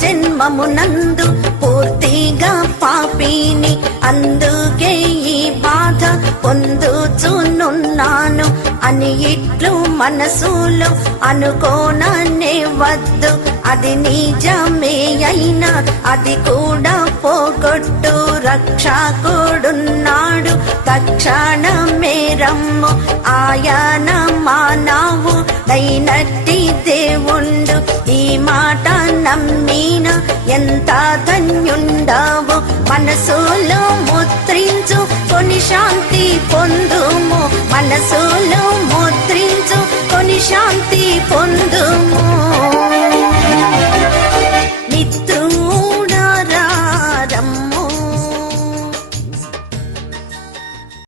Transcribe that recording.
జన్మమునందు పూర్తిగా పాపిని, అందుకే ఈ బాధ పొందుచునున్నాను అని ఇట్లు మనసులో అనుకోననే వద్దు. అది నిజమే అయినా అది కూడా పోగొట్టు రక్షకుడున్నాడు. తక్షణమే రమ్ము ఆయన మానవు దైనట్టి దేవుండు. ఈ మాట నమ్మిన ఎంత ధన్యుండవు. మనసులో ముద్రించు కొని శాంతి పొందుము. మనసులో ముద్రించు కొని శాంతి పొందుము.